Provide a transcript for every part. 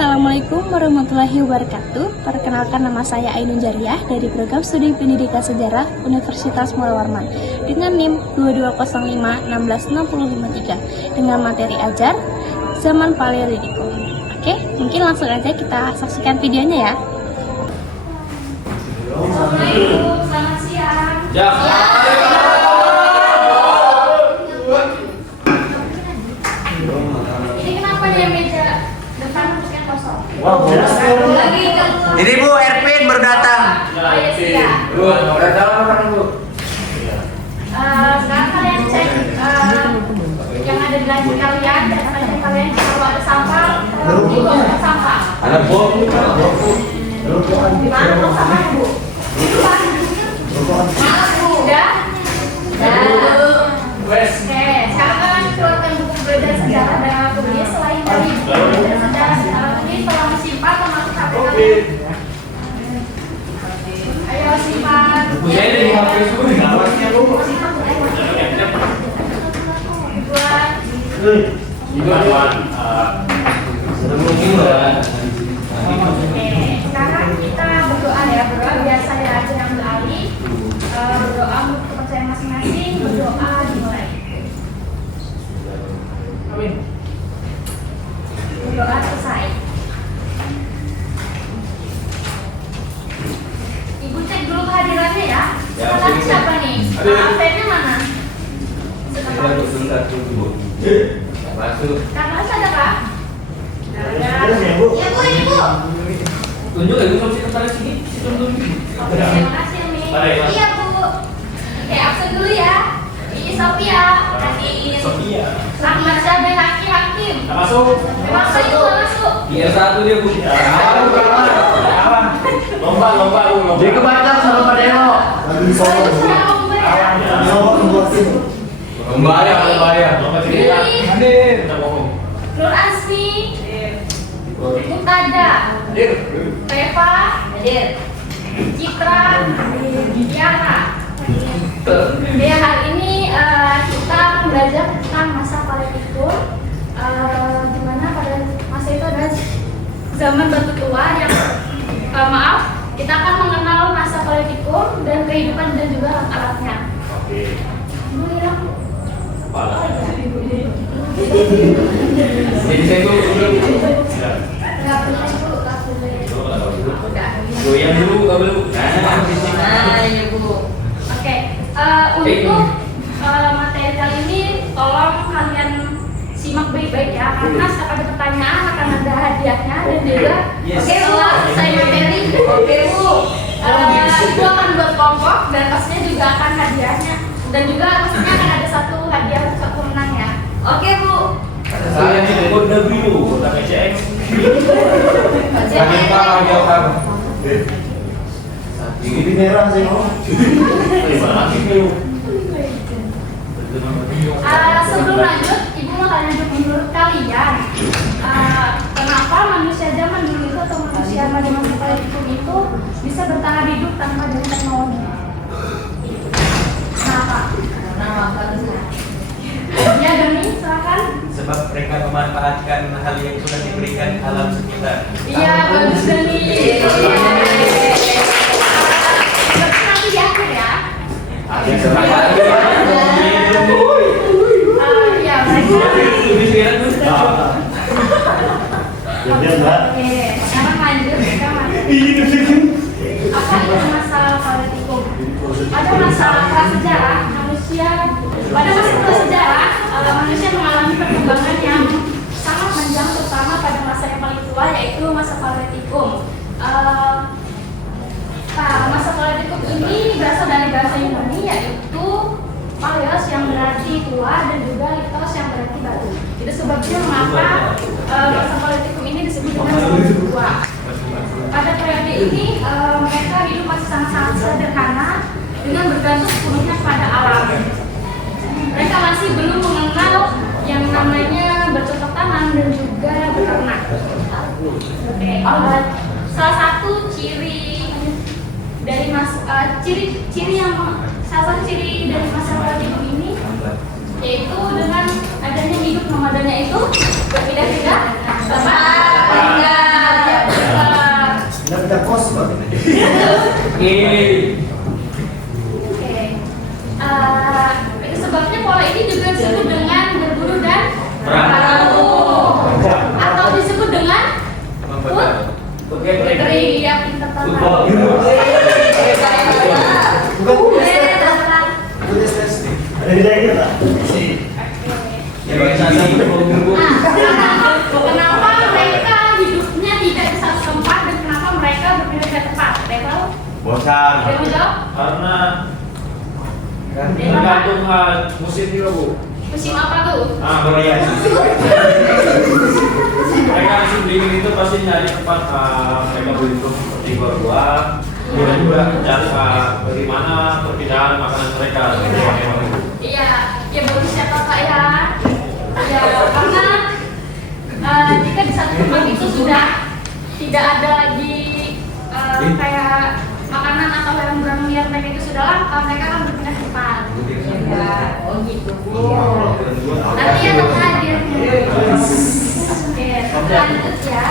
Assalamualaikum warahmatullahi wabarakatuh. Perkenalkan, nama saya Ainun Jariah dari Program Studi Pendidikan Sejarah Universitas Muhammad Warman dengan NIM 2205166053 dengan materi ajar Zaman Paleolitikum. Oke, mungkin langsung aja kita saksikan videonya ya. Assalamualaikum, selamat siang. Ini kenapa dia meja depan terusnya kosong? Ini Bu, Ervin baru datang. Oh iya siap. Udah tahu apa Bu? Sekarang kalian cek yang ada di laci kalian dan apa kalian kalau ada sampah, dibuang sampah. Ada bom. Di mana buang sampah Bu? Di luar. Mana Bu? Udah? Oke, sekarang kalian keluarkan buku belajar sejarah dan kemudian selain dari buku belajar sejarah ini tolong simpan termasuk HP kalian. Ayo simpan. Bukunya ada di HP semua di gawatnya Bu. Simpan buat Iwan. Mungkin lah. Oke, sekarang kita berdoa ya, berdoa biasa ya aja yang beralih. Berdoa untuk kepercayaan masing-masing, berdoa dimulai. Berdoa selesai. Ibu cek dulu kehadirannya ya. Sekarang siapa nih? Absennya mana? Masuk. Karena ada Kak? Ada. Ya Bu, ini Bu. Tunjuk lagi kalau kita tarik sini. Oke, terima kasih Mi. Mari. Iya Bu. Oke, absen dulu ya. Ini Sophia. Nanti ini Sophia. Ahmad Syabeh Hakim. Masuk. Masuk itu masuk. Biar satu dia Bu. Lomba Bu. Jadi kebaca sama Pak Deno. Lomba ya. Hadir. Nur Asmi. Mutada. Reva. Citra. Tiara. Ya, hari ini kita akan belajar tentang masa Paleolitikum. Dimana pada masa itu ada zaman batu tua yang kita akan mengenal masa Paleolitikum dan kehidupan dan juga alat-alatnya. Oke. Ibu hilang. Jadi saya Bu. Nggak perlu ibu, nggak perlu. Goyang dulu, nggak boleh Bu. Nah, ya Bu. Oke, untuk materi kali ini tolong kalian simak baik-baik ya, karena setiap ada pertanyaan akan ada hadiahnya dan juga setelah selesai materi, Bu, ibu akan buat kelompok dan pastinya juga akan hadiahnya dan juga pastinya akan ada satu hadiah untuk satu menang ya. Oke Bu. saya ini kode biru, kode PCX. Lagi apa? Ini merah sih mau. Sebelum lanjut, ibu mau tanya dulu menurut kalian, kenapa manusia zaman dulu itu atau manusia pada masa Paleolitikum itu bisa bertahan hidup tanpa adanya teknologi? Kenapa? Ya Doni, silakan. Sebab mereka memanfaatkan hal yang sudah diberikan alam sekitar. Iya, bagus Doni. Berarti nanti di akhir ya. Ada serangan. Ya, mereka. Oke, sekarang lanjut kita apa itu masalah Paleolitikum? Pada masa prasejarah manusia manusia mengalami perkembangan yang sangat panjang, terutama pada masa yang paling tua yaitu masa Paleolitikum. Masa Paleolitikum ini berasal dari bahasa Yunani yaitu Paleos yang berarti tua dan juga litos yang berarti batu. Itu sebabnya mengapa masa Paleolitikum ini disebut dengan zaman tua. Pada periode ini mereka hidup masih sangat-sangat sederhana dengan bergantung sepenuhnya pada alam. Mereka masih belum mengenal yang namanya bercocok tanam dan juga beternak. Oke, salah satu ciri dari salah satu ciri dari masa Paleolitikum ini yaitu dengan adanya hidup nomadanya itu berpindah-pindah tempat tinggal. Oke. Oke. Itu sebabnya pola ini juga disebut dengan berburu dan meramu. Atau disebut dengan putri. Ya, pintar kenapa mereka hidupnya tidak di satu tempat dan kenapa mereka berpindah tempat? Ada yang tahu? Bosan. Ada yang mau jawab? Karena tergantung musim juga bu. Musim apa tuh? Variasi. Mereka musim dingin itu pasti nyari tempat mereka berlindung seperti gua. Kemudian juga mencari bagaimana perpindahan makanan mereka. Iya, ya bagus ya kakak ya. Ya karena jika di satu tempat itu sudah tidak ada lagi kayak makanan atau barang-barang liar mereka itu sudah langka, mereka akan berpindah tempat. Ya, oh gitu. Iya. Nanti ya kakak hadir. Oke, lanjut ya.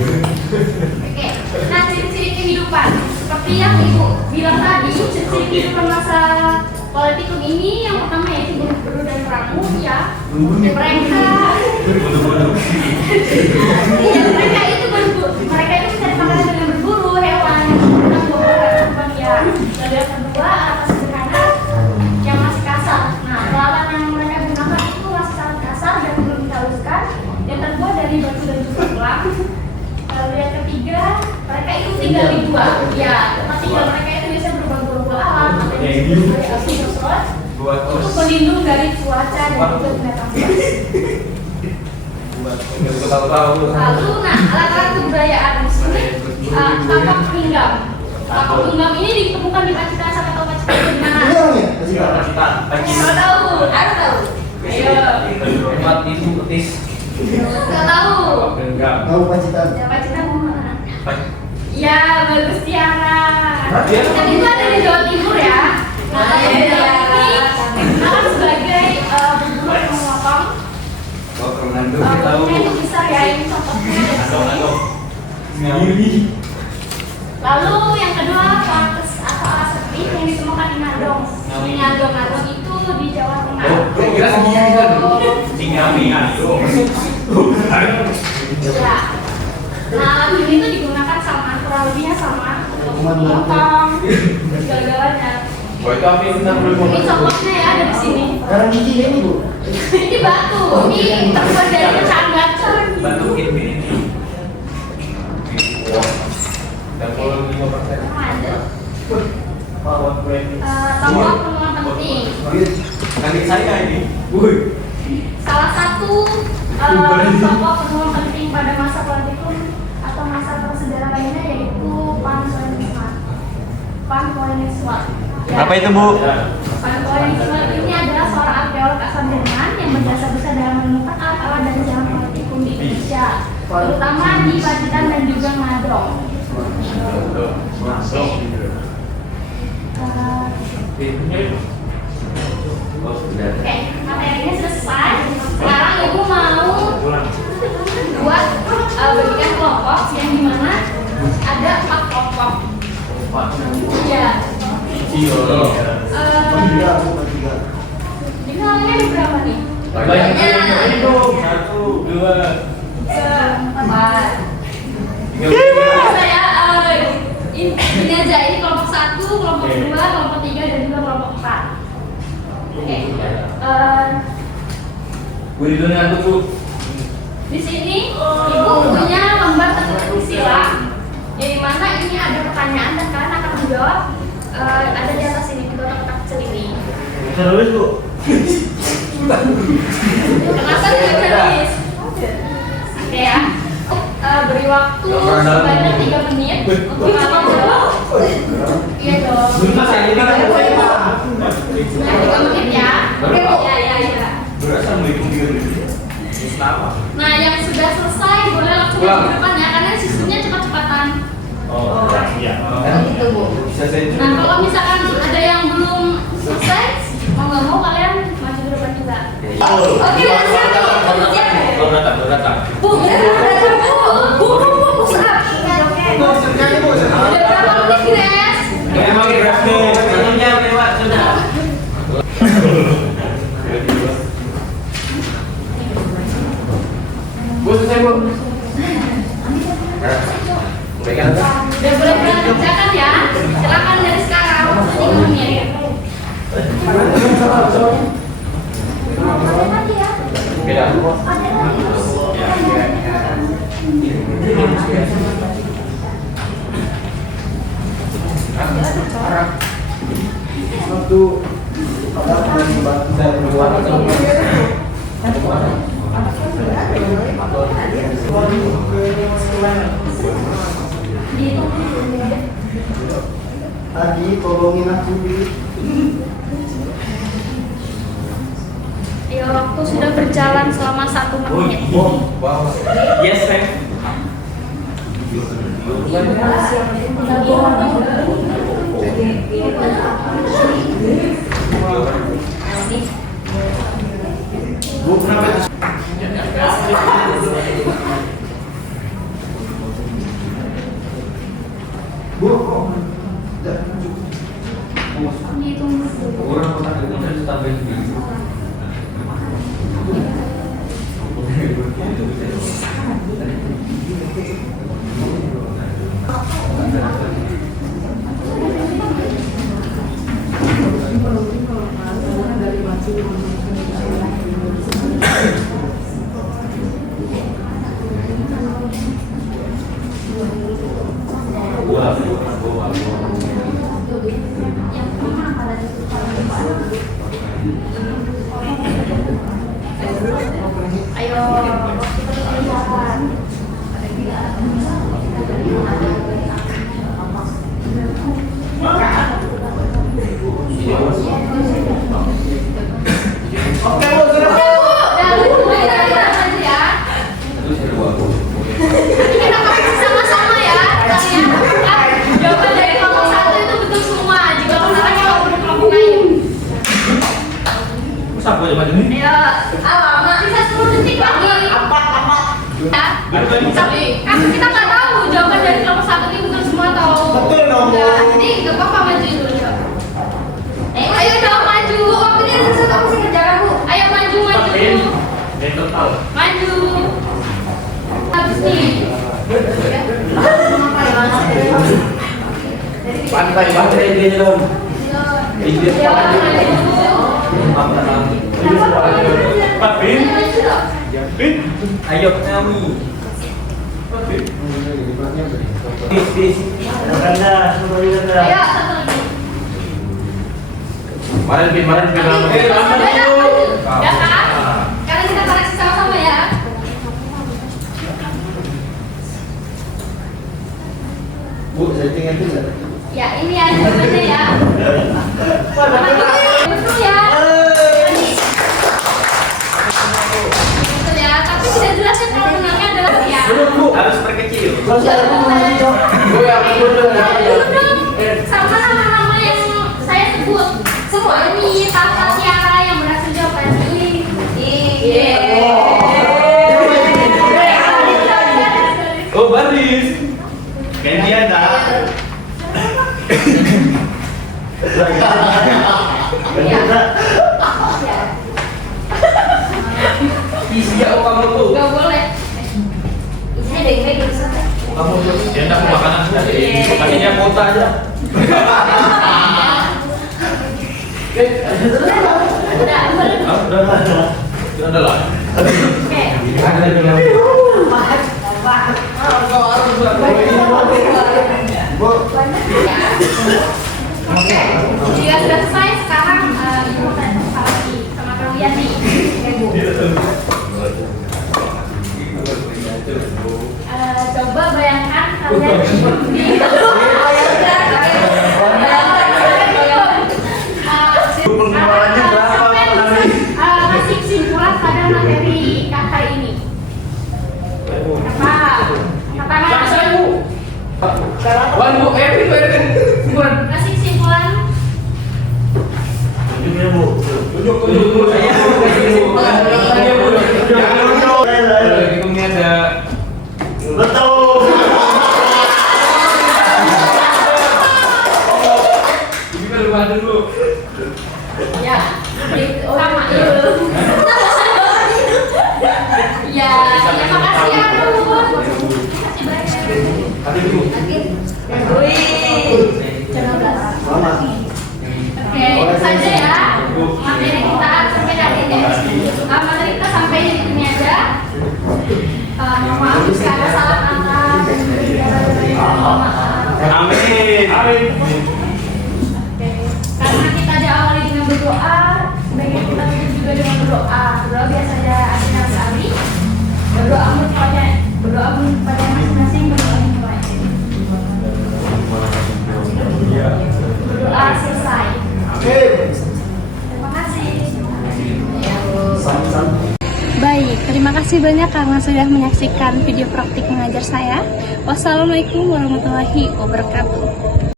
Oke, nah ciri-ciri kehidupan seperti yang ibu bilang tadi, ciri-ciri kehidupan masa politikum ini yang pertama yaitu berburu dan meramu ya. Mereka itu berburu, mereka itu mencari makanan dengan berburu hewan, dengan buah-buahan ya. Lalu yang kedua alat sederhana yang masih kasar. Nah, peralatan yang mereka gunakan itu masih sangat kasar dan belum dihaluskan, yang terbuat dari batu dan juga tulang. Lalu yang ketiga, mereka itu tinggal di gua. Ya, tempat tinggal mereka itu biasanya berupa gua-gua alam atau yang disebut sebagai asyik untuk melindung dari cuaca dan juga binatang buas. Lalu, nah alat-alat kebudayaan di sini tapak pinggam. Tapak pinggam ini ditemukan di Pacitan. Siapa tahu Pacitan di mana? Siapa tahu? Ada tahu? Ayo. Tempat itu petis. Nggak tahu. Tahu Pacitan. Ya, Pacitan mana? Ya, bagus Tiara. Pacitan itu ada di Jawa Timur ya. Nah, ini digunakan sebagai berburu yang memotong. Bentuknya itu besar ya, ini contohnya ada di sini. Lalu yang kedua, pates atau alas setrika yang ditemukan di Ngadong. Di Ngadong itu di Jawa Tengah. Kira segini kan? Ya. Nah, alat ini tuh digunakan sama, kurang lebihnya sama untuk memotong segala-galanya. Oh itu apa yang kita perlu Ini contohnya ya ada di sini. Sekarang di sini ini bu. Ini batu, ini terbuat dari pecahan kaca. Batu ini. Dan kalau 5%. Ada. Power point. Tombol penemuan penting. Nanti saya ini. Salah satu tokoh penemuan penting pada masa politikum atau masa prasejarah lainnya yaitu Pan-Koenigswald. Ya. Apa itu Bu? Pan-Koenigswald ini adalah seorang arkeolog asal Jerman yang berjasa besar dalam menemukan alat-alat dan jalan politikum di Indonesia, terutama di Pacitan dan juga Ngadong. Oke, materinya selesai. Sekarang ibu mau buat bagian kelompok yang dimana ada 4 kelompok. Ya. Jadi namanya ada berapa nih? Banyak itu. 1, 2, 4. Bisa ya, ini aja, ini kelompok 1, kelompok 2, kelompok 3, dan juga kelompok 4. Oke. Beri dunia tuh. Di sini ibu punya lembar teka-teki silang, yang dimana ini ada pertanyaan dan kalian akan menjawab. Ada di atas ini di kotak-kotak kecil ini. Terus bu. Kenapa tidak tulis? Oke ya. Beri waktu sebanyak 3 menit untuk menjawab. Iya dong. 3 menit ya. Ya. Nah, yang sudah selesai boleh langsung ke depan ya, karena sisunya cepat-cepatan. Oh, iya. Gitu Bu. Nah, kalau misalkan ada yang belum selesai, mau nggak mau kalian maju ke depan juga. Oke, siap nih. Datang. Bu, Bu, Bu, Bu, Bu, Bu, Res. Emang berarti Waktunya lewat sudah. Bu, selesai bu. Berikan. Udah boleh kerjakan ya. Silakan dari sekarang. Ini Beda. Satu dan tadi tolongin aku. Ya, waktu sudah berjalan selama 1 menit. Yes, Frank. Bu, kenapa itu? Bu, kok? Ditunggu. Orang kotak itu udah ditambahin gitu. Ayo, waktu perpisahan. Oke, Bu, sudah. Dan mulai dari aja ya. Nanti kita koreksi sama-sama ya. Kalian jawaban dari kelompok 1 itu betul semua. Jika benar kita udah kelompok lain. Siapa aja maju nih? Ayo, lama. Bisa 10 detik lagi. Ya. Tapi kan kita nggak tahu jawaban dari kelompok 1 ini betul semua atau Betul dong, Bu. enggak. Jadi nggak apa-apa maju dulu. Ayo dong maju. Waktu ini ada sesuatu mesti kerjakan Bu. Ayo maju. Maju. Habis nih. Pantai dia dong. Ya, maju. Pak Bin. Bin. Ayo kami. Ayo satu lagi. Kemarin Bin. Ya kan? Sekarang kita koreksi sama-sama ya. Bu, saya tinggal nggak? Ya ini ada jawabannya ya. Betul ya. Betul ya. Tapi tidak jelas ya kalau menangnya adalah ya. Harus perkecil. Kalau saya mau maju dong. Bu, yang betul. Dulu dong. Sama nama-nama yang saya sebut. Semua ini Tata Tiara yang berhasil jawaban ini. Iya. Oh, baris. Gantian dah. Isi ya kamu tuh. Gak boleh. Isinya daging dulu sampai. Kamu tuh. Dia enggak makanan tadi. Kasihnya kuota aja. Udah. Udah lah. Oke. Ada yang Bu, Jika sudah selesai, sekarang ibu mau tanya sama lagi sama kalian nih. Coba bayangkan kalian di Pengeluarannya berapa, Pak Nabi? kasih kesimpulan pada materi kakak ini. Apa? Katakan. Wan, Bu, Erwin. Kasih kesimpulan. Tunjuk Bu. Saya mau kasih kesimpulan. Saya Bu. Ini ada betul. langsung dikasih belajar. Selamat. Oke, itu saja ya materi kita sampai hari ini. Materi kita sampai di sini aja. Mohon maaf jika ada salah kata. Mohon maaf. Amin. Karena kita diawali dengan berdoa, sebaiknya kita tutup juga dengan berdoa. Berdoa biasanya akhirnya sekali. Berdoa kepada masing-masing berdoa mulai. Berdoa selesai. Terima kasih. Baik, terima kasih banyak karena sudah menyaksikan video praktik mengajar saya. Wassalamualaikum warahmatullahi wabarakatuh.